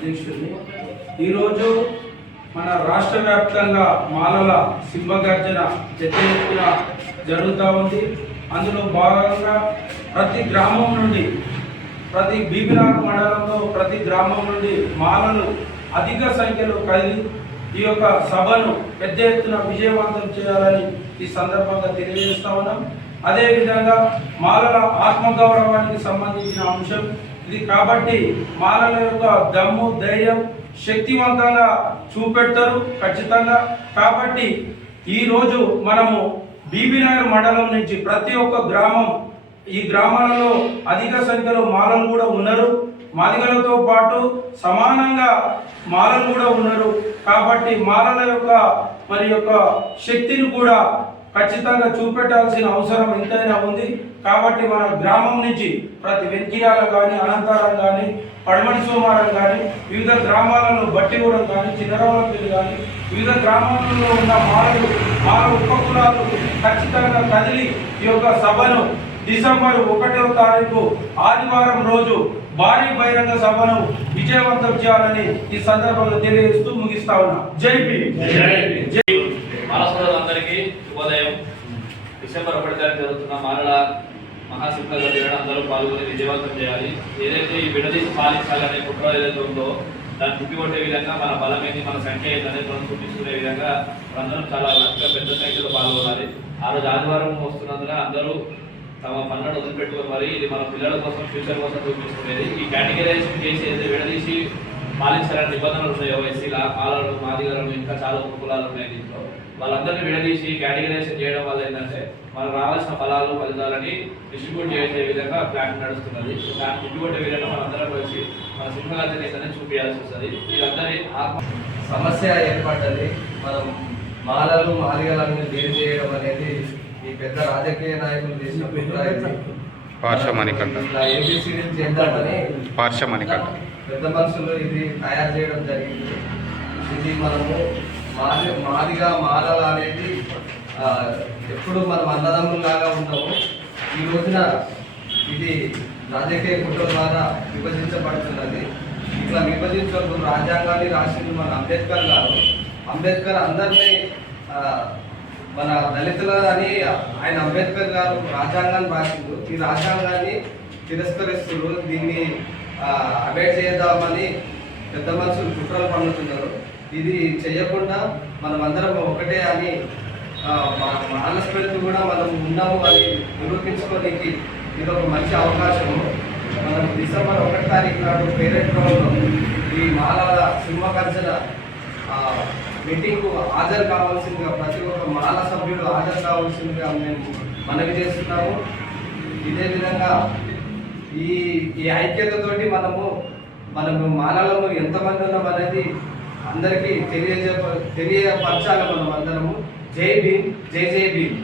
అధ్యక్షుడిని. ఈరోజు మన రాష్ట్ర వ్యాప్తంగా మాలల సింహగర్జన పెద్ద ఎత్తున జరుగుతూ ఉంది. అందులో భాగంగా ప్రతి గ్రామం నుండి, ప్రతి బీబీనార్ మండలంలో ప్రతి గ్రామం నుండి మాలలు అధిక సంఖ్యలో కలిగి ఈ యొక్క సభను పెద్ద ఎత్తున విజయవంతం చేయాలని ఈ సందర్భంగా తెలియజేస్తా ఉన్నాం. అదేవిధంగా మాలల ఆత్మగౌరవానికి సంబంధించిన అంశం ఇది కాబట్టి మాలల యొక్క దమ్ము ధైర్యం శక్తివంతంగా చూపెడతారు ఖచ్చితంగా. కాబట్టి ఈరోజు మనము బీబీనగర్ మండలం నుంచి ప్రతి ఒక్క గ్రామం, ఈ గ్రామాలలో అధిక సంఖ్యలో మాలలు కూడా ఉన్నారు. మాదిగలతో పాటు సమానంగా మాలలు కూడా ఉన్నారు. కాబట్టి మాలల యొక్క శక్తిని కూడా ఖచ్చితంగా చూపెట్టాల్సిన అవసరం ఎంతైనా ఉంది. కాబట్టి మన గ్రామం నుంచి ప్రతి వెంకియాల కానీ, అనంతారం కానీ, పడమటి సోమారం కానీ, వివిధ గ్రామాలలో బట్టిగూడెం కానీ, చిన్నరావులపల్లి కానీ, వివిధ గ్రామాలలో ఉన్న మాల ఉపకులాలు ఖచ్చితంగా కదిలి ఈ యొక్క సభను డిసెంబర్ 1వ తారీఖు ఆదివారం రోజు భారీ బహిరంగ సభను విజయవంతం చేయాలని ఈ సందర్భంగా తెలియజేస్తూ ముగిస్తా ఉన్నా. జై భీమ్. అందరికీ శుభోదయం. డిసెంబర్ 1వ తారీఖు జరుగుతున్న మాలల మహాసింహగర్జన అందరూ పాల్గొని విజయవంతం చేయాలి. ఏదైతే ఈ విడదీసి పాలించాలనే కుట్ర ఏదైతే ఉందో దాన్ని తిప్పికొట్టే విధంగా మన బలం ఏంటి, మన సంఖ్య ఏంటనేది మనం చూపించుకునే విధంగా అందరం చాలా పెద్ద సంఖ్యలో పాల్గొనాలి. ఆ రోజు ఆదివారం వస్తున్నందున అందరూ తమ పనులను వదిలిపెట్టుకుని మరి ఇది మన పిల్లల కోసం, ఫ్యూచర్ కోసం చూపించుకునేది. ఈ కేటగిరైజేషన్ చేసి ఏదైతే విడదీసి పాలించాలని నిబంధనలు ఉన్నాయో ఎస్సీల, మాలలు, మాదిగలను, ఇంకా చాలా ఉపకులాలు ఉన్నాయి. దీంట్లో వాళ్ళందరినీ విడదీసి కేటగిరైజేషన్ చేయడం వల్ల ఏంటంటే మనకు రావాల్సిన ఫలాలు ఫలితాలని డిస్ట్రిబ్యూట్ చేసే విధంగా ప్లాన్ నడుస్తున్నది. దాన్ని తిప్పికొట్టే విధంగా మనందరం వచ్చి మన సింహగర్జన చూపించాల్సి వస్తుంది. వీళ్ళందరి సమస్య ఏర్పడ్డది. మనం మాలలు మాదిగలను వేరు చేయడం అనేది ఈ పెద్ద రాజకీయ నాయకులు చేసిన పెద్ద మనుషులు ఇది తయారు చేయడం జరిగింది. ఇది మనము మాదిగా మాలలు అనేది ఎప్పుడు మనం అన్నదమ్ములాగా ఉంటాము. ఈ రోజున ఇది రాజకీయ కుట్ర ద్వారా విభజించబడుతున్నది. ఇట్లా విభజించడం రాజ్యాంగాన్ని రాసింది మన అంబేద్కర్ గారు. అంబేద్కర్ అందరినీ మన దళితుల అని ఆయన అంబేద్కర్ గారు రాజ్యాంగాన్ని రాసిండు. ఈ రాజ్యాంగాన్ని తిరస్కరిస్తున్నారు. దీన్ని అవాయిడ్ చేద్దామని పెద్ద మనుషులు కుట్రలు పండుతున్నారు. ఇది చేయకుండా మనం అందరం ఒకటే అని మాల స్ట్రెంత్ కూడా మనం ఉన్నాము అని నిరూపించుకోనికి ఇది ఒక మంచి అవకాశము. మనం డిసెంబర్ 1వ తారీఖు నాడు పేరెంట్ గ్రౌండ్లో ఈ మాలల సింహగర్జన మీటింగ్కు హాజరు కావాల్సిందిగా ప్రతి ఒక్క మాల సభ్యుడు హాజరు కావాల్సిందిగా మేము మనవి చేస్తున్నాము. ఇదే విధంగా ఈ ఐక్యతతోటి మనము మాలలను ఎంతమంది ఉన్నాం అనేది అందరికీ తెలియపరచాలి. మనం అందరము జై భీమ్, జై జై భీమ్.